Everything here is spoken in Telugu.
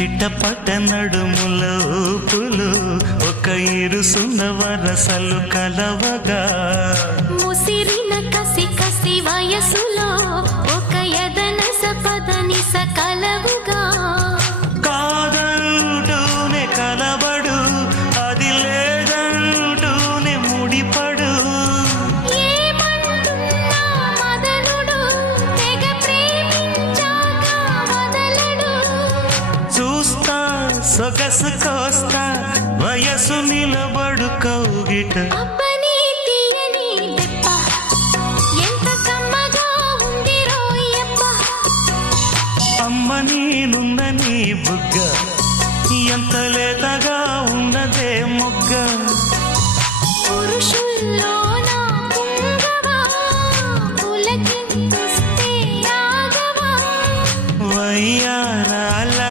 చిట్టపట్ట నడుముల ఊపులు ఒక ఇరుసున్న వరసలు కలవగా సొగసు కోస్తా వయసు నిలబడు కౌగిట. అమ్మ నేనున్న బుగ్గ ఎంత లేతగా ఉన్నదే మొగ్గ. పురుషుల్లో